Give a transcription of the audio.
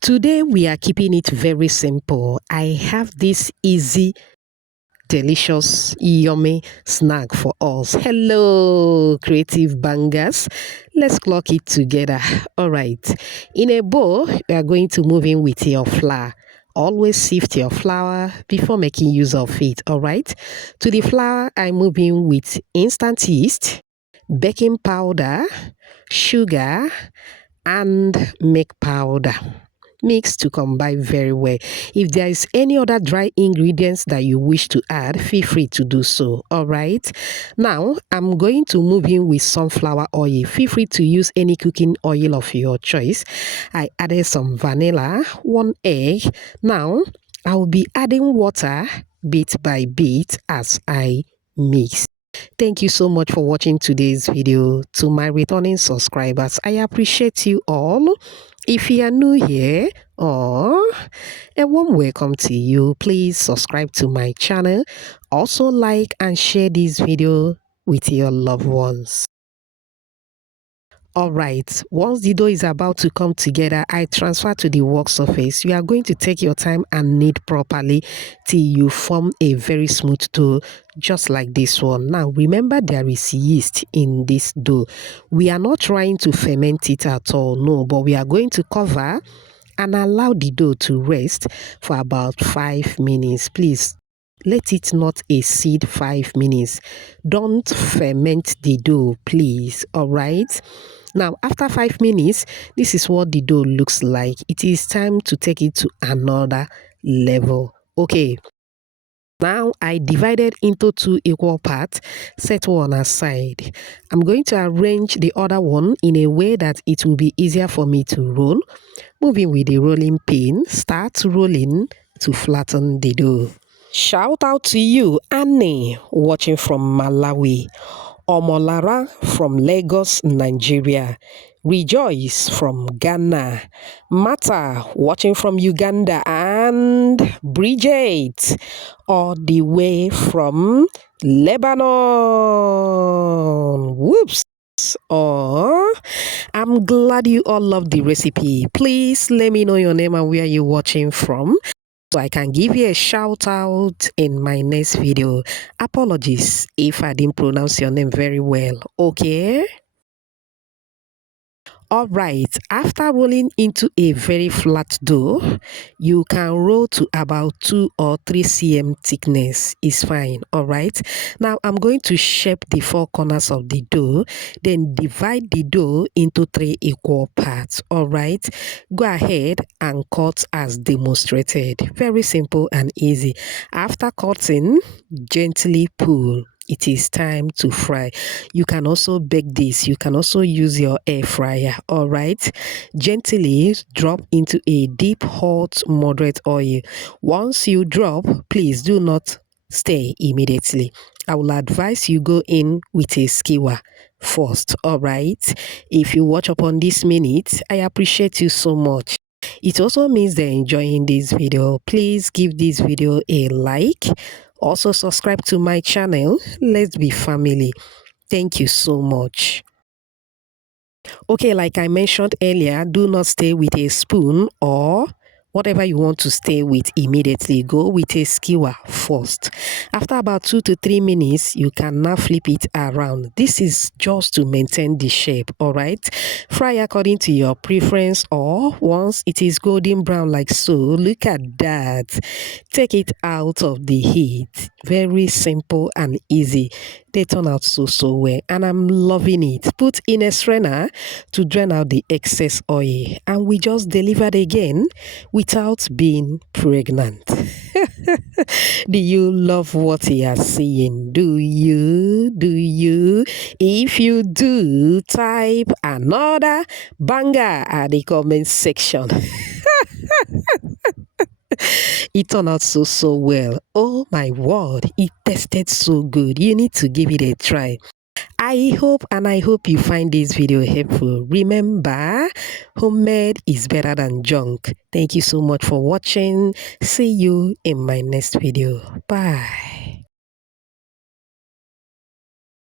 Today we are keeping it very simple. I have this easy, delicious, yummy snack for us. Hello, creative bangers. Let's clock it together. All right. In a bowl, we are going to move in with your flour. Always sift your flour before making use of it. All right. To the flour, I move in with instant yeast, baking powder, sugar, and milk powder. Mix to combine very well. If there is any other dry ingredients that you wish to add, feel free to do so. All right. Now I'm going to move in with sunflower oil. Feel free to use any cooking oil of your choice. I added some vanilla, 1 egg. Now I will be adding water bit by bit as I mix. Thank you so much for watching today's video. To my returning subscribers, I appreciate you all. If you are new here, a warm welcome to you. Please subscribe to my channel. Also like and share this video with your loved ones. All right, once the dough is about to come together, I transfer to the work surface. You are going to take your time and knead properly till you form a very smooth dough, just like this one. Now, remember there is yeast in this dough. We are not trying to ferment it at all, no, but we are going to cover and allow the dough to rest for about 5 minutes. Please let it not exceed 5 minutes. Don't ferment the dough, please. All right. Now, after 5 minutes, this is what the dough looks like. It is time to take it to another level. Okay. Now, I divided into 2 equal parts, set one aside. I'm going to arrange the other one in a way that it will be easier for me to roll. Moving with the rolling pin, start rolling to flatten the dough. Shout out to you, Annie, watching from Malawi. Omolara from Lagos, Nigeria. Rejoice from Ghana. Mata watching from Uganda. And Bridget all the way from Lebanon. Whoops. Oh, I'm glad you all love the recipe. Please let me know your name and where you're watching from, so I can give you a shout out in my next video. Apologies if I didn't pronounce your name very well, okay? All right, after rolling into a very flat dough, you can roll to about 2 or 3 cm thickness. It's fine, all right? Now, I'm going to shape the 4 corners of the dough, then divide the dough into 3 equal parts, all right? Go ahead and cut as demonstrated. Very simple and easy. After cutting, gently pull. It is time to fry. You can also bake this. You can also use your air fryer. All right. Gently drop into a deep, hot, moderate oil. Once you drop, please do not stir immediately. I will advise you go in with a skewer first. All right. If you watch upon this minute, I appreciate you so much. It also means they're enjoying this video. Please give this video a like. Also subscribe to my channel. Let's be family. Thank you so much. Okay, like I mentioned earlier, do not stay with a spoon or whatever you want to stay with immediately. Go with a skewer first. After about 2 to 3 minutes, you can now flip it around. This is just to maintain the shape, all right? Fry according to your preference, or once it is golden brown like so, look at that. Take it out of the heat. Very simple and easy. They turn out so well and I'm loving it. Put in a strainer to drain out the excess oil, and we just delivered again without being pregnant. Do you love what you are seeing? Do you? If you do, type another banger at the comment section. It turned out so well. Oh my word, it tasted so good. You need to give it a try. I hope you find this video helpful. Remember, homemade is better than junk. Thank you so much for watching. See you in my next video. Bye.